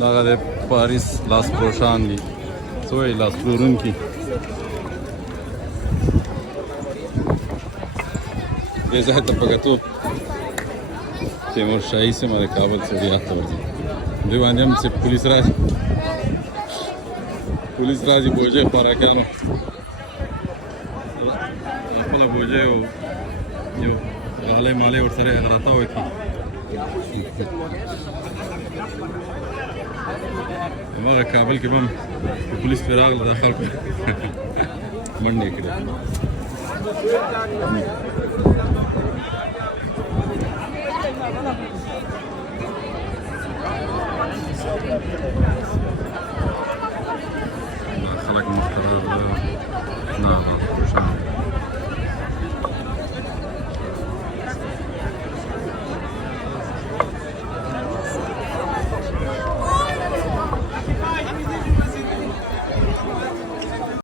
دغه د پاریس لاس پروشان دي څه وایي لاس پلورونکي دې ځای ته په کتو تیمورشاهي سیمه د کابل څخه یاد ته ورځي دوی باندې هم چې پولیس راځي بوجۍ خوراکیانو خپله بوجۍ او یو غالۍ مالۍ ورسره راتاو کړي هماغه کابل کې به هم پولیس پرې راغله دا خلکو منډې کړې